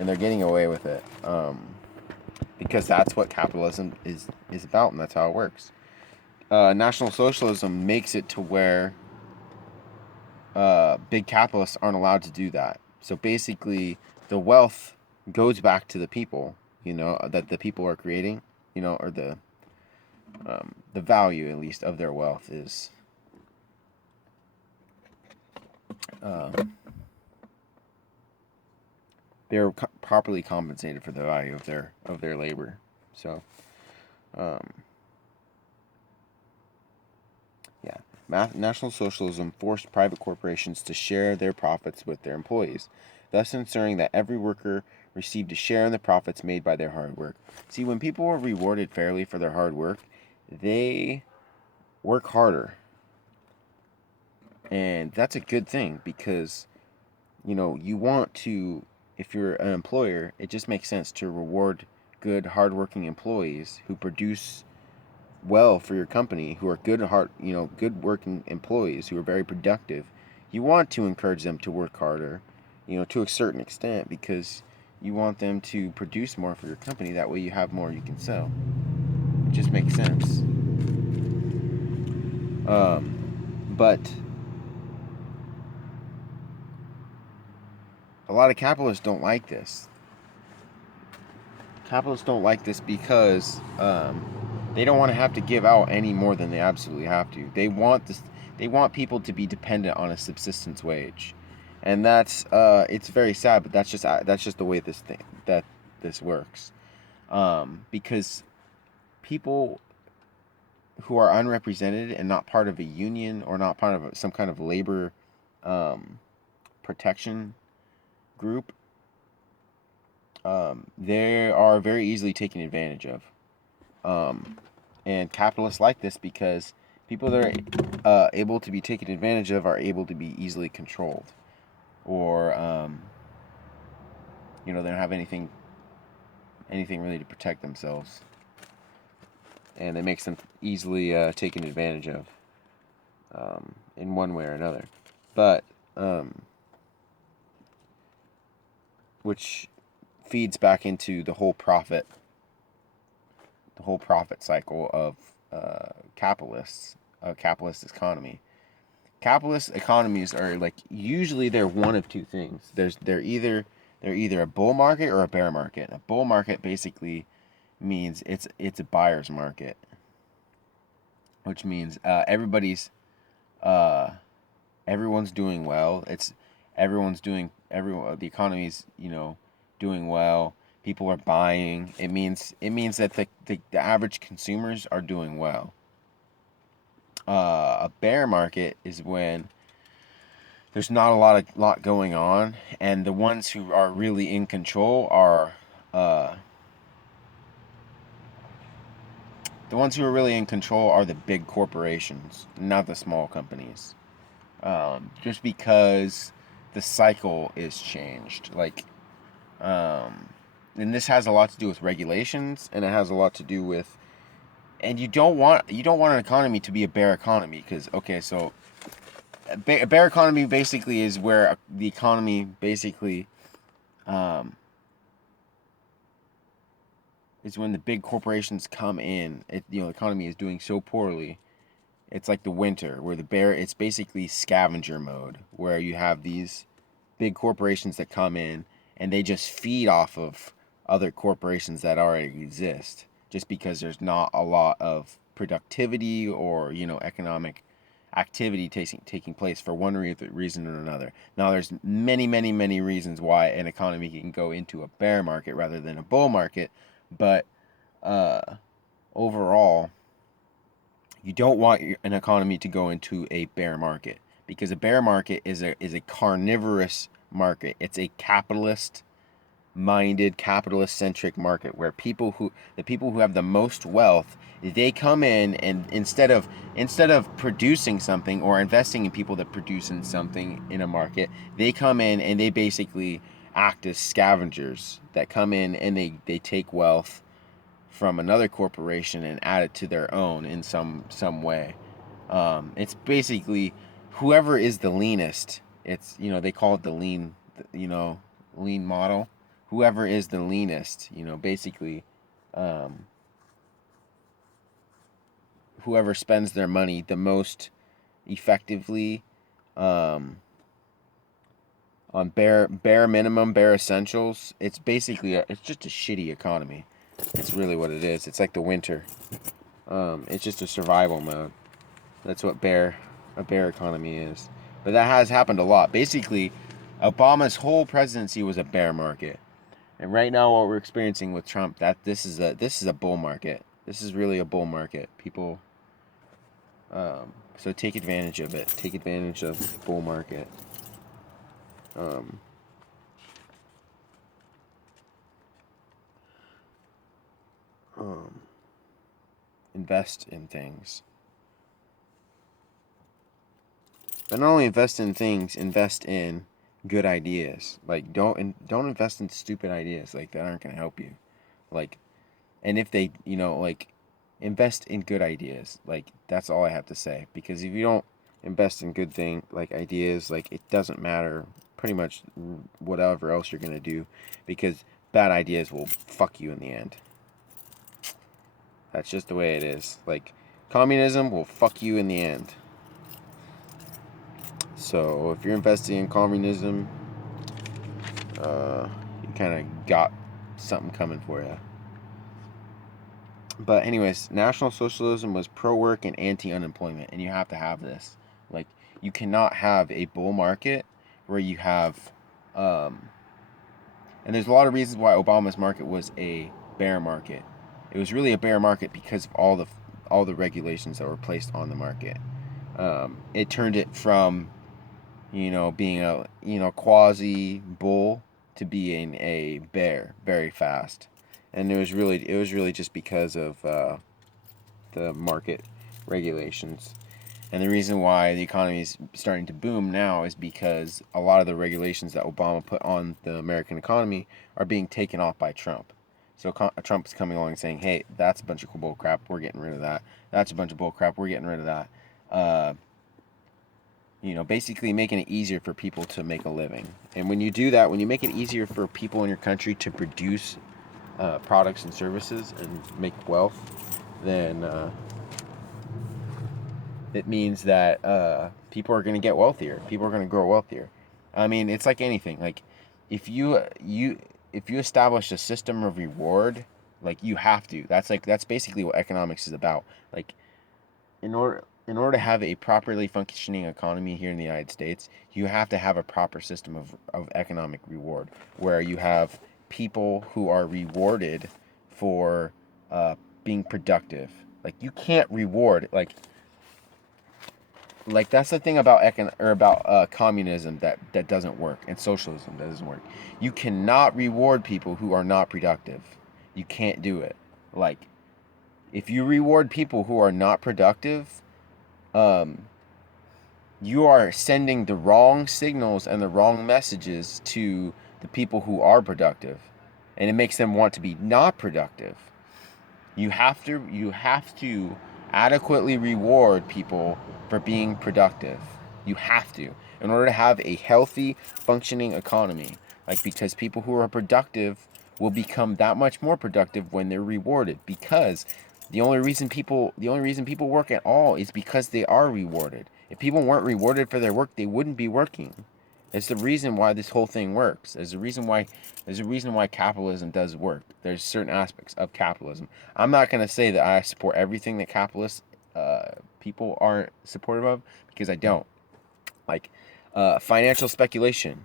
and they're getting away with it, because that's what capitalism is about, and that's how it works. National Socialism makes it to where big capitalists aren't allowed to do that. So basically, the wealth goes back to the people, that the people are creating, or the value, at least, of their wealth is um, they're properly compensated for the value of their labor. So, um, yeah, National Socialism forced private corporations to share their profits with their employees, thus ensuring that every worker received a share in the profits made by their hard work. See, when people are rewarded fairly for their hard work, they work harder. And that's a good thing because, you want to, if you're an employer, it just makes sense to reward good, hardworking employees who produce well for your company, who are good working employees who are very productive. You want to encourage them to work harder, to a certain extent, because you want them to produce more for your company. That way you have more you can sell. It just makes sense. But a lot of capitalists don't like this. Capitalists don't like this because they don't want to have to give out any more than they absolutely have to. They want this. They want people to be dependent on a subsistence wage, and that's it's very sad, but that's just the way this works. Because people who are unrepresented and not part of a union or not part of some kind of labor um, protection group, they are very easily taken advantage of. And capitalists like this because people that are able to be taken advantage of are able to be easily controlled, or they don't have anything really to protect themselves, and it makes them easily taken advantage of in one way or another. But which feeds back into the whole profit cycle of capitalists, a capitalist economy. Capitalist economies are like usually they're one of two things. They're either a bull market or a bear market. A bull market basically means it's a buyer's market, which means uh, everyone's doing well. The economy's doing well. People are buying. It means that the average consumers are doing well. A bear market is when there's not a lot going on, and the ones who are really in control are uh, the big corporations, not the small companies. Just because the cycle is changed, and this has a lot to do with regulations, and it has a lot to do with, and you don't want an economy to be a bear economy because okay, so a bear economy basically is where the economy basically um, is when the big corporations come in. The economy is doing so poorly. It's like the winter where it's basically scavenger mode where you have these big corporations that come in and they just feed off of other corporations that already exist just because there's not a lot of productivity or economic activity taking place for one reason or another. Now there's many reasons why an economy can go into a bear market rather than a bull market, but uh, overall you don't want an economy to go into a bear market because a bear market is a carnivorous market. It's a capitalist minded, capitalist centric market where the people who have the most wealth, they come in and instead of producing something or investing in people that produce something in a market, they come in and they basically act as scavengers that come in and they take wealth from another corporation and add it to their own in some way. It's basically whoever is the leanest. It's they call it the lean model. whoever is the leanest, basically, whoever spends their money the most effectively, um, on bare minimum, bare essentials. It's basically it's just a shitty economy. It's really what it is. It's like the winter. It's just a survival mode. That's what a bear economy is. But that has happened a lot. Basically, Obama's whole presidency was a bear market. And right now what we're experiencing with Trump, that this is a bull market. This is really a bull market. People so take advantage of it. Take advantage of the bull market. Um, um, invest in things. But not only invest in things, invest in good ideas. Like don't invest in stupid ideas like that aren't going to help you. Like, and if they, like, invest in good ideas. Like, that's all I have to say, because if you don't invest in good thing like ideas, like, it doesn't matter pretty much whatever else you're going to do, because bad ideas will fuck you in the end. That's just the way it is. Like, communism will fuck you in the end. So if you're investing in communism, you kind of got something coming for you. But anyways, National Socialism was pro-work and anti-unemployment, and you have to have this. Like, you cannot have a bull market where you have, and there's a lot of reasons why Obama's market was a bear market. It was really a bear market because of all the regulations that were placed on the market. It turned it from, being a quasi bull to being a bear very fast, and it was really just because of the market regulations. And the reason why the economy is starting to boom now is because a lot of the regulations that Obama put on the American economy are being taken off by Trump. So Trump's coming along and saying, "Hey, that's a bunch of bull crap. We're getting rid of that. That's a bunch of bull crap. We're getting rid of that." Basically making it easier for people to make a living. And when you do that, when you make it easier for people in your country to produce products and services and make wealth, then it means that people are going to get wealthier. People are going to grow wealthier. I mean, it's like anything. Like, if you establish a system of reward, like, you have to. That's basically what economics is about. Like, in order to have a properly functioning economy here in the United States, you have to have a proper system of economic reward, where you have people who are rewarded for being productive. Like, you can't reward, that's the thing about communism that doesn't work, and socialism that doesn't work. You cannot reward people who are not productive. You can't do it. Like, if you reward people who are not productive, you are sending the wrong signals and the wrong messages to the people who are productive, and it makes them want to be not productive. You have to adequately reward people for being productive. You have to, in order to have a healthy, functioning economy. Like, because people who are productive will become that much more productive when they're rewarded. Because the only reason people work at all is because they are rewarded. If people weren't rewarded for their work, they wouldn't be working. It's the reason why this whole thing works. There's a reason why capitalism does work. There's certain aspects of capitalism. I'm not going to say that I support everything that capitalist people aren't supportive of, because I don't. Like, financial speculation.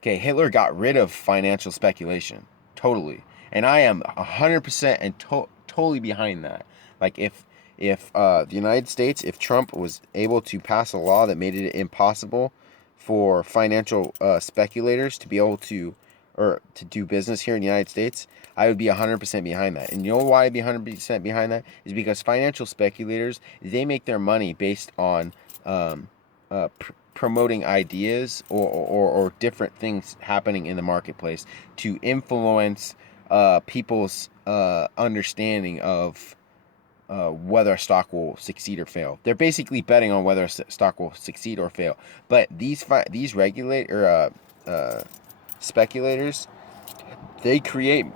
Okay, Hitler got rid of financial speculation totally, and I am 100% and totally behind that. Like, if the United States, if Trump was able to pass a law that made it impossible for financial speculators to be able to, or to do business here in the United States, I would be 100% behind that. And you know why I'd be 100% behind that? Is because financial speculators, they make their money based on promoting ideas or different things happening in the marketplace to influence people's understanding of whether a stock will succeed or fail. They're basically betting on whether a stock will succeed or fail. But these speculators, they create